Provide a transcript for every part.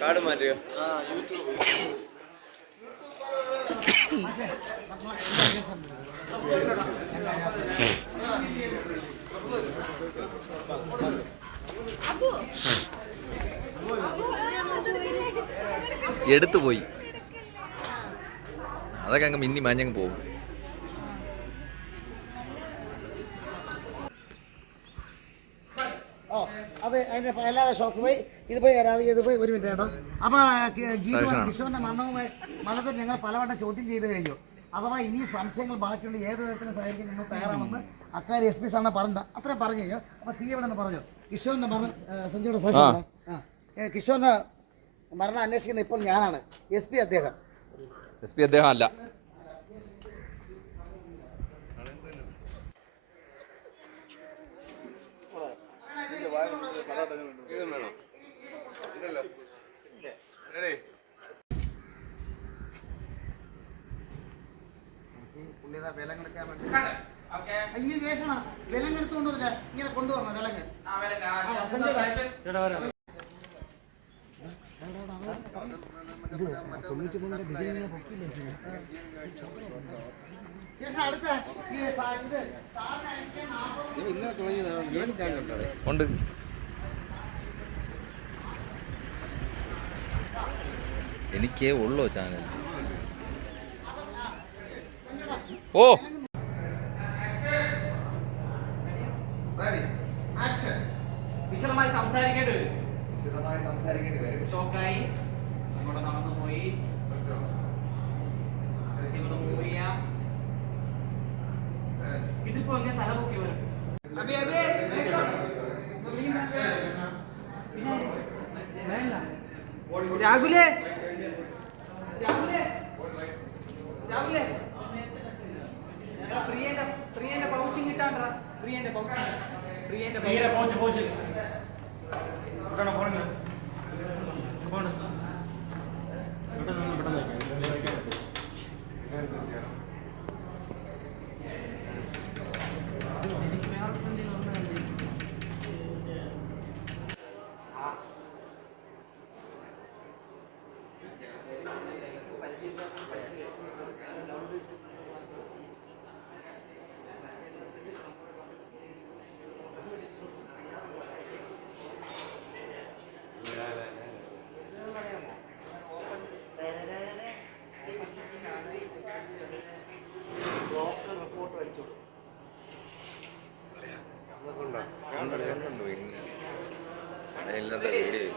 കാട് മാറ്റിയോ? എടുത്തു പോയി. അതൊക്കെ അങ്ങ് മിന്നി മാഞ്ഞങ്ങ് പോകും. അത് അതിന്റെ എല്ലാവരും ഷോക്ക് പോയി ഇത് പോയി ഒരു മിനിറ്റ് കേട്ടോ. അപ്പൊ കിഷോറിന്റെ മരണത്തിൽ ഞങ്ങൾ പലവട്ടം ചോദ്യം ചെയ്ത് കഴിഞ്ഞു. അഥവാ ഇനി സംശയങ്ങൾ ബാക്കിയുള്ള ഏത് തരത്തിലും സഹകരിക്കാൻ ഞങ്ങൾ തയ്യാറാണെന്ന് അക്കാര്യം SP സാറിനെ പറഞ്ഞ അത്രയും പറഞ്ഞു കഴിഞ്ഞു. അപ്പൊ CA ഇവിടെ നിന്ന് പറഞ്ഞു കിഷോറിന്റെ മരണം സഞ്ജയുടെ സാക്ഷിയാണ്. കിഷോറിന്റെ മരണം അന്വേഷിക്കുന്ന ഇപ്പോൾ ഞാനാണ്. SP അദ്ദേഹം അല്ല. വിലങ്ങെടുക്കാൻ വേണ്ടി ഇങ്ങനെ ശേഷം വിലങ്ങെടുത്തുകൊണ്ടുവരില്ല, ഇങ്ങനെ കൊണ്ടുവരണം വിലങ്ങ്. ഉണ്ട്. എനിക്കേ ഉള്ളൂ ചാനൽ. ഓ വിശദമായി സംസാരിക്കേണ്ടി വരും. ഷോക്കായി അങ്ങോട്ട് നടന്നു പോയി മൂവ് ചെയ്യാം. ഇതിപ്പോ അങ്ങനെ തലപൊക്കി വരും. രാഹുലേ പ്രിയന്റെ പൗച്ചിങ് കിട്ടാണ്ടാ. പ്രിയന്റെ പൗച്ച് ഇല്ലാത്ത വീഡിയോ ഇല്ല.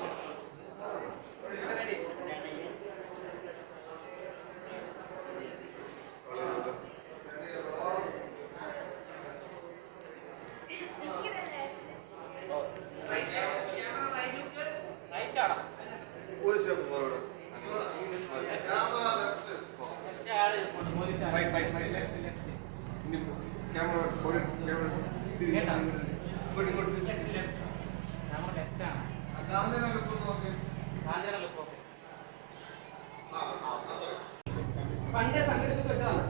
പണ്ട് സംഘടിപ്പിച്ച് വെച്ചതാണ്.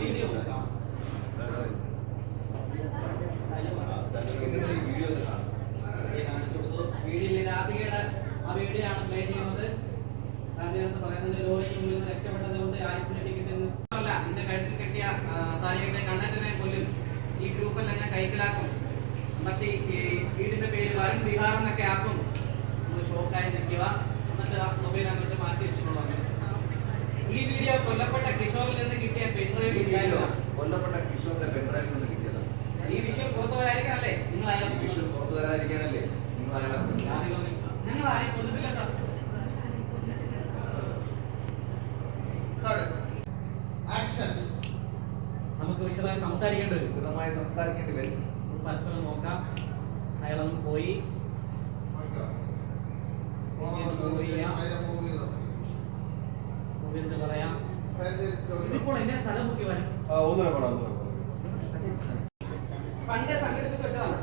വീഡിയോ വീഡിയോയിലെ രാധികയുടെ ആ വീഡിയോ ആണ് പ്ലേ ചെയ്യുന്നത്. രാധികത്ത് പറയുന്നത് ലോകത്തിൽ നിന്ന് രക്ഷപ്പെട്ടത് കൊണ്ട് ആയുസിന്റെ ടിക്കറ്റ് അല്ല, നിന്റെ കഴുത്തിൽ കെട്ടിയ താലിയുടെ കണ്ണനെ കൊല്ലും, ഈ ഗ്രൂപ്പെല്ലാം ഞാൻ കൈക്കലാക്കും, മറ്റേ വീടിന്റെ പേര് വരുൺ ബിഹാർ എന്നൊക്കെ ആക്കും. നമ്മൾ ഷോക്കായി നിൽക്കുക. എന്നിട്ട് മൊബൈൽ അങ്ങോട്ട് മാറ്റി വെച്ചിട്ടുള്ളത്. ഈ വീഡിയോ കൊല്ലപ്പെട്ട കിഷോറിൽ നിന്ന് കിട്ടിയ പെൻഡ്രൈവ്. ഈ വിഷയം പുറത്തു വരാതിരിക്കാനല്ലേ നിങ്ങൾ അയാളെ ഞങ്ങൾ ആരെയും കൊല്ലുന്നില്ല സാർ. നമുക്ക് വിശദമായി സംസാരിക്കേണ്ടി വരും. പരസ്പരം നോക്കാം. അയാളൊന്നും പോയി പറയാം. ഇതിപ്പോൾ എന്നെ തലമുക്കി വരും. പണ്ട് സംഘടിപ്പിച്ച് വെച്ചതാണ്.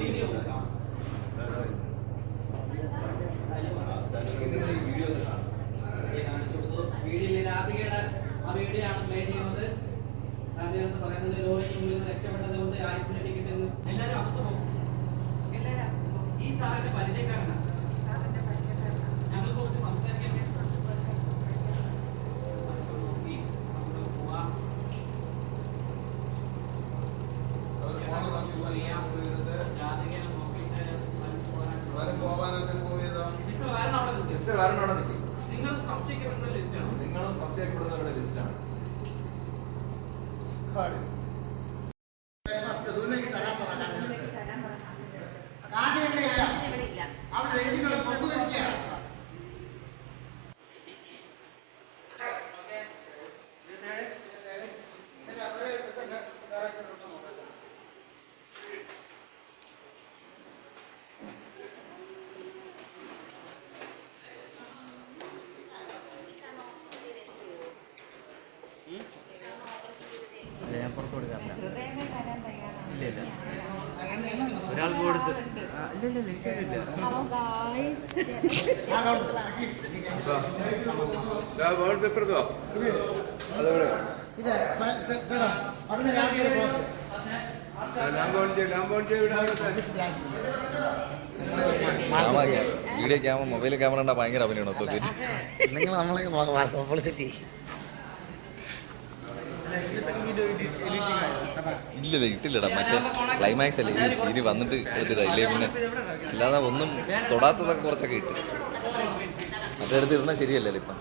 വീഡിയോ വീഡിയോയിലെ രാധികയുടെ ആ വീഡിയോ ആണ് പ്ലേ ചെയ്യുന്നത്. അതിനകത്ത് പറയുന്നത് ലോറിക്ക് മുന്നിൽ നിന്ന് രക്ഷപ്പെട്ടത് കൊണ്ട് ആയുസിന്റെ ടിക്കറ്റ് എന്ന്. എല്ലാവരും അകത്ത് പോകും. ഈ സാറിന്റെ പരിചയക്കാരനാണ്. ഞങ്ങൾക്ക് കുറച്ച് സംസാരിക്കാൻ നിങ്ങൾ സംശയിക്കപ്പെടുന്ന ലിസ്റ്റാണ്. നിങ്ങളും സംശയപ്പെടുന്നവരുടെ ലിസ്റ്റാണ്. ഞാൻ പുറത്ത് കൊടുക്കാറില്ല. ഇല്ല ഒരാൾക്ക് കൊടുത്ത് ഇല്ല എനിക്കില്ല. വീഡിയോ ക്യാമറ മൊബൈൽ ക്യാമറ ഉണ്ടാ ഭയങ്കര അഭിനയമാണോ സോഫിറ്റ്? നിങ്ങൾ നമ്മളെ പബ്ലിസിറ്റി ഇല്ലല്ല ഇട്ടില്ലടാ, മറ്റേ ക്ലൈമാക്സ് അല്ലേ ഈ സീരി വന്നിട്ട് എടുത്തിട്ടാ. ഇല്ലേ പിന്നെ അല്ലാതെ ഒന്നും തൊടാത്തതൊക്കെ കുറച്ചൊക്കെ ഇട്ട് അതെടുത്തിരുന്ന ശരിയല്ലല്ലോ ഇപ്പം.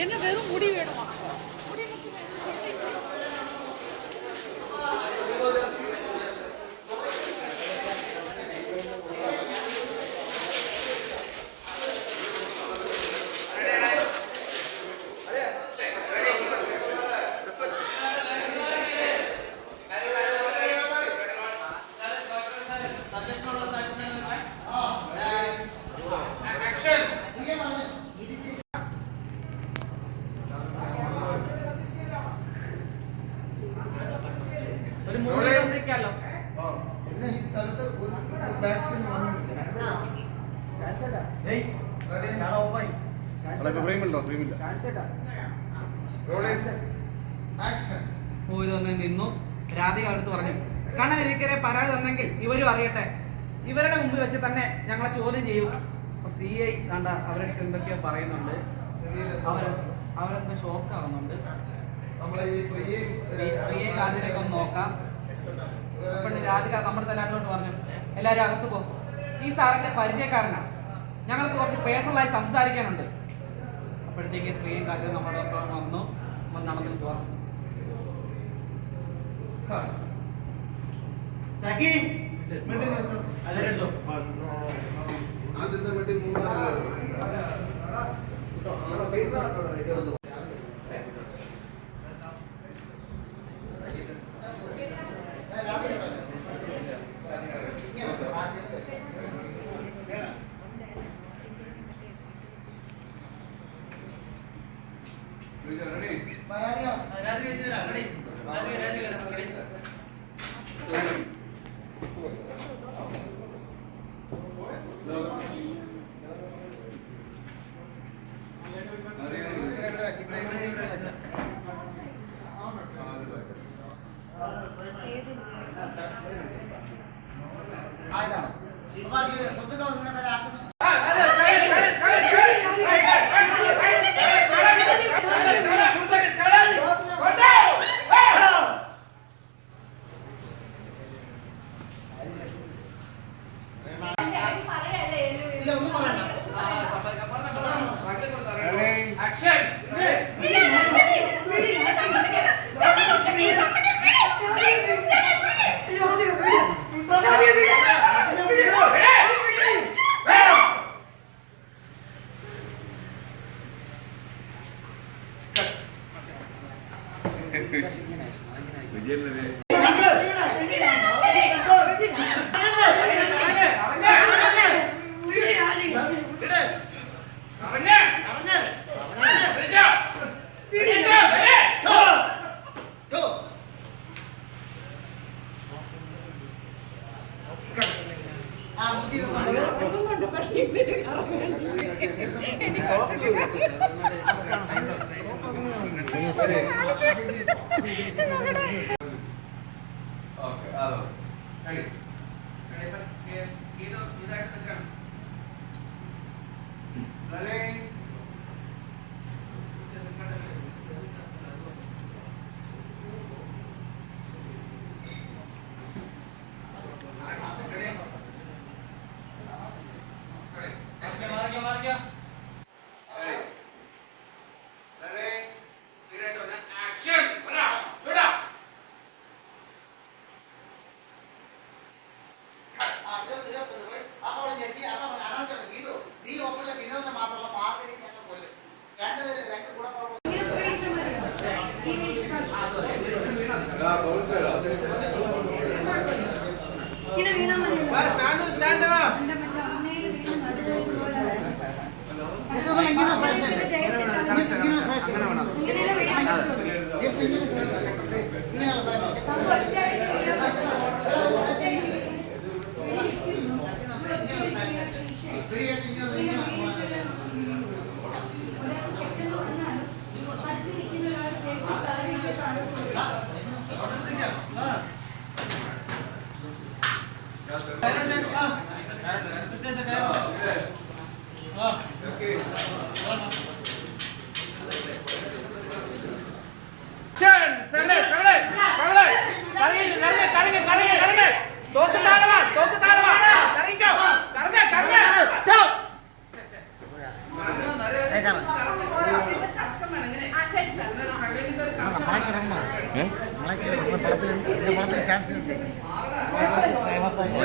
என்ன வெறும் முடி வேணுமா? ഒരു മൂന്ന് വന്നിരിക്കാലോ. പോയി തന്നെ നിന്നു. രാധിക അടുത്ത് പറഞ്ഞു, കണ്ണൻ എനിക്കെതിരെ പരാതി തന്നെങ്കിൽ ഇവരും അറിയട്ടെ. ഇവരുടെ മുമ്പിൽ വെച്ച് തന്നെ ഞങ്ങളെ ചോദ്യം ചെയ്യും. CI കണ്ട അവരുടെ എന്തൊക്കെയോ പറയുന്നുണ്ട്. അവരെന്തോ ഷോക്ക് ആവുന്നുണ്ട്. പ്രിയ കാര്യത്തിലേക്ക് ഒന്ന് നോക്കാം. അപ്പോൾ രാധിക നമ്മുടെ തലാട്ടിലോട്ട് പറഞ്ഞു, എല്ലാവരും അകത്ത് പോകും. ഈ സാറിന്റെ പരിചയക്കാരനാണ്, ഞങ്ങൾക്ക് കുറച്ച് പേഴ്സണലായി സംസാരിക്കാനുണ്ട്. അപ്പോഴത്തേക്ക് പ്രിയ കാര്യം നമ്മുടെ ഒപ്പം വന്നു. നടന്നിട്ട് പോവാം. ആദ്യത്തെ വെട്ടി 3 പരാതിയോ അപ്പൊ സ്വത്തുക്കൾ നിങ്ങളെ പേരെ ആക്കുന്നു. ഇല്ല, ഒന്നും പറയണ്ട.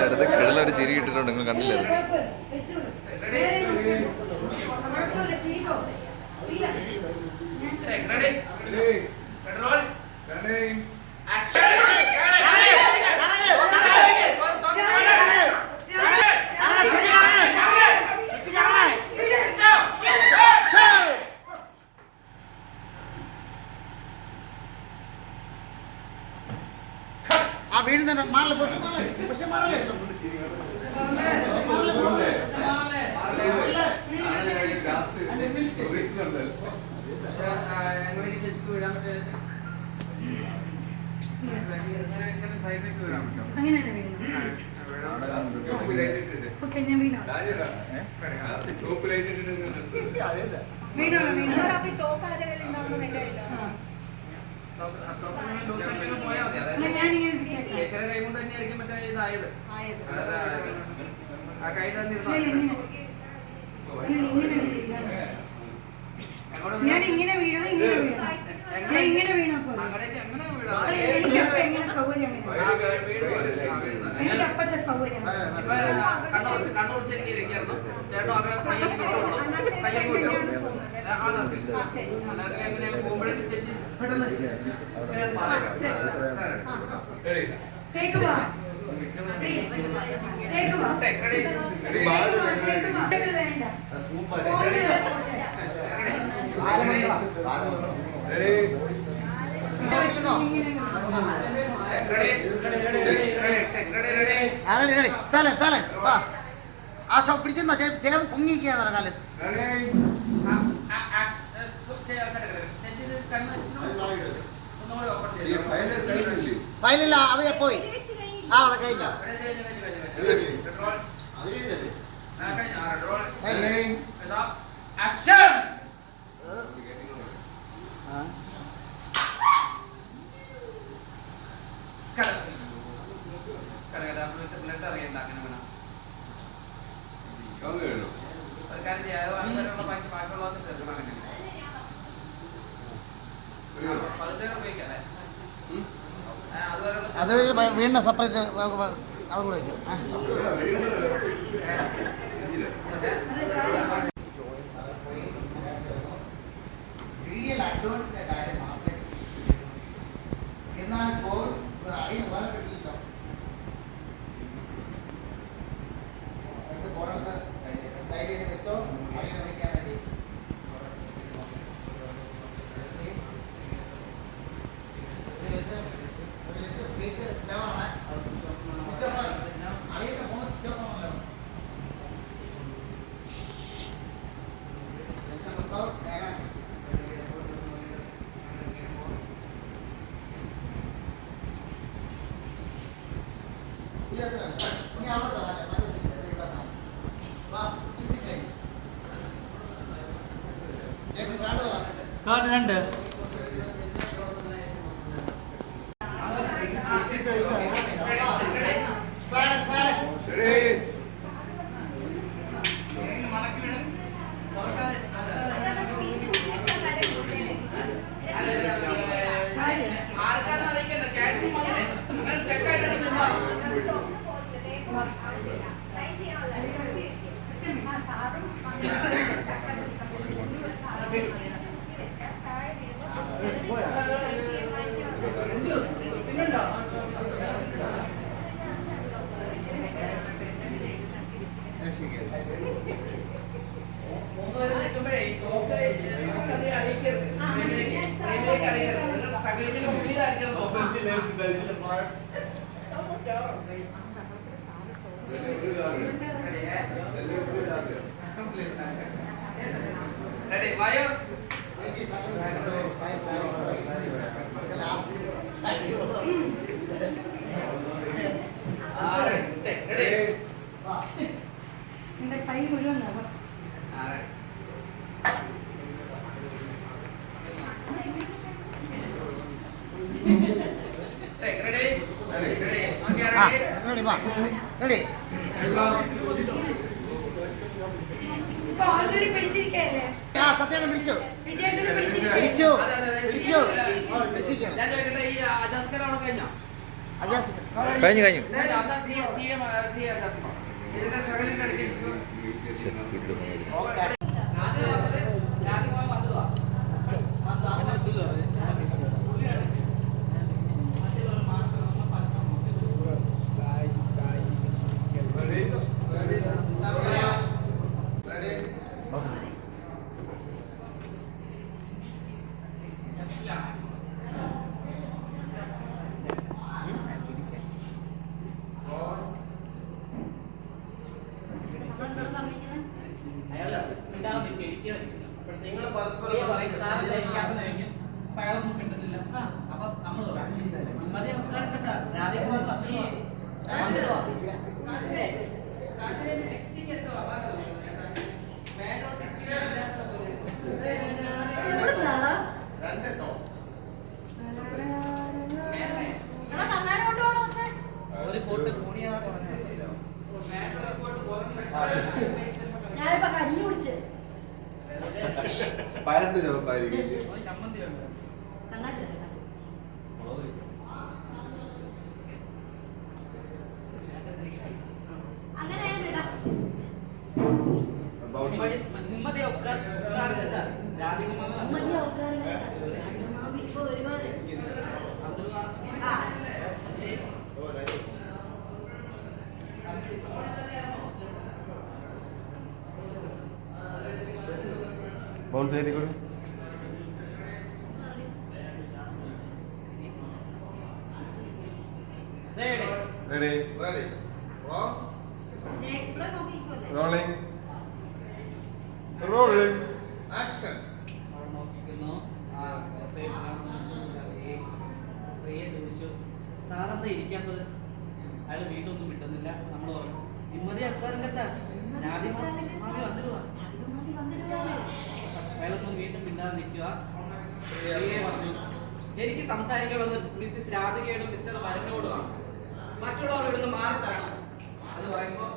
അടുത്ത് കിടലൊരു ചിരി കിട്ടിട്ടുണ്ട്, നിങ്ങൾ കണ്ടില്ലേ? വീഴുന്ന മാറല്ലേ പക്ഷെ മാറല്ലേ അങ്ങനെയാണ് ഓക്കെ ഞാൻ വീണോ അപ്പൊ ഈ തോക്കാരുടെ കയ്യിൽ ഉണ്ടാവുന്ന എന്റെ ഞാനിങ്ങനെ ചേച്ചിയുടെ കൈ കൊണ്ട് തന്നെയായിരിക്കും മറ്റേ ഇതായത്. ആ കൈ തന്നിരുന്നു. ഞാൻ ഇങ്ങനെ വീഴണം, ഇങ്ങനെ വീഴണം. ഞാൻ ഇങ്ങനെ വീണപ്പോ എനിക്കപ്പോ എങ്ങനെ സൗകര്യം, എനിക്ക് അപ്പത്തെ സൗകര്യം. കണ്ണുറച്ച് എനിക്ക് ഇരിക്കായിരുന്നു. ചേട്ടൻ കയ്യൊക്കെ വിട്ടു. എങ്ങനെ പോകുമ്പോഴേക്കും ചേച്ചി പെട്ടെന്ന് ആ ഷോപ്പ് പിടിച്ചെന്നോ ചേർന്ന് പൊങ്ങിക്കാന്ന് കാലം ഫയലില്ല, അത് പോയി. ആ അത് കഴിഞ്ഞ അത് വീടിന് സെപ്പറേറ്റ് അത് കൂടെ വയ്ക്കും. റിയൽ അഡ്വാൻസിന്റെ കാര്യം മാത്രമേ എന്നാൽ ഇപ്പോൾ അതിന് വേറെ കിട്ടിയില്ലോ. ഫോണൊക്കെ ധൈര്യം വെച്ചോ അതിനെ വിളിക്കാൻ വേണ്ടി. കാർഡ് 2. എന്റെ കൈ മുഴുവൻ നഖം. ഇപ്പൊ ഓൾറെഡി പിടിച്ചിരിക്കല്ലേ? സത്യം പിടിച്ചു വിജയേട്ടനെ പിടിച്ചിരിക്കല്ലേ? പിടിച്ചു പിടിച്ചു കഴിഞ്ഞു ഞാനിപ്പോ കഞ്ഞി കുടിച്ച് പയറിന്റെ ചോപ്പായിരിക്കും. ബൗൺസ് ചെയ്തിക്കൂടെ. Ready ready rolling rolling action. സാറെന്താ ഇരിക്കാത്തത്? അയാൾ വീട്ടൊന്നും കിട്ടുന്നില്ല. നമ്മൾ പറഞ്ഞു നിമ്മതി എത്താറുണ്ട് സാർ രാജ്യം വന്നിരുവാ അയാളൊന്നും വീണ്ടും മിണ്ടാതെ നിൽക്കുക. CA പറഞ്ഞു എനിക്ക് സംസാരിക്കാനുള്ളത് മിസ്സിസ് രാധികയോടും മിസ്റ്റർ വരനോടുമാണ്. മറ്റുള്ളവർ ഇവിടുന്ന് മാറിത്താണ്. അത് പറയുമ്പോൾ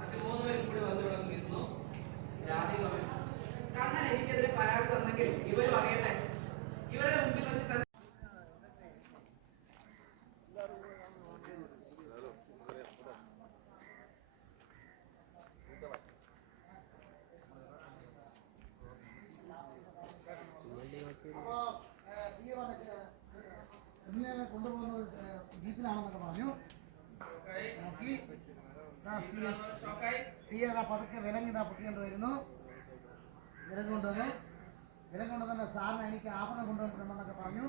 മറ്റു 3 പേരും കൂടി വന്ന് ഇവിടെ നിന്നു. രാധിക പറഞ്ഞു കണ്ണൻ എനിക്കെതിരെ പരാതി തന്നെങ്കിൽ ഇവരും അറിയട്ടെ. ഇവരുടെ മുമ്പിൽ വെച്ച് തന്നെ ഇങ്ങനെ കൊണ്ടുപോകുന്നത് ജീപ്പിലാണെന്നൊക്കെ പറഞ്ഞു. നോക്കി CA പതുക്കെ വിലങ്ങിതാ പൊട്ടിക്കൊണ്ട് വരുന്നു. വിലങ്ങ് കൊണ്ടുവന്ന് തന്നെ സാറിന് എനിക്ക് ആഭരണം കൊണ്ടുവന്നിട്ടുണ്ടെന്നൊക്കെ പറഞ്ഞു.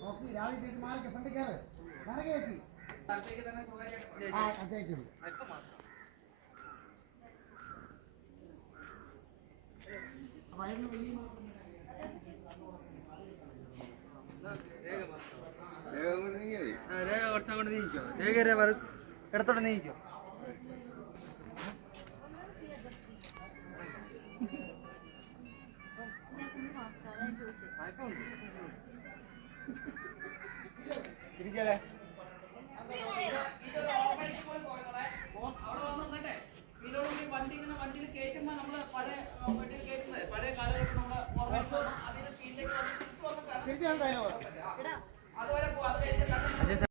നോക്കി രാവിലെ ചേച്ചി മാറിക്ക് ഫ്രണ്ട് കയറ് മാറിക്ക് ചേച്ചി അത്തേക്കുള്ളൂ. അപ്പൊ അതിന് വലിയ രേഖ കുറച്ചങ്ങോട്ട് നീങ്ങിക്കോ. രേഖ ഇടത്തോട്ട് നീങ്ങിക്കോ. ഇരിക്കല്ലേ വണ്ടിയിൽ കയറ്റുമ്പോ നമ്മള് പഴയ വണ്ടിയിൽ കയറ്റുന്നത് പഴയ കാലഘട്ടം നമ്മളെ ഓർമ്മ അതിന്റെ ഫീൽഡിലേക്ക് വന്ന് തിരിച്ചു വന്നിട്ടാണ് തിരിച്ചു അതുവരെ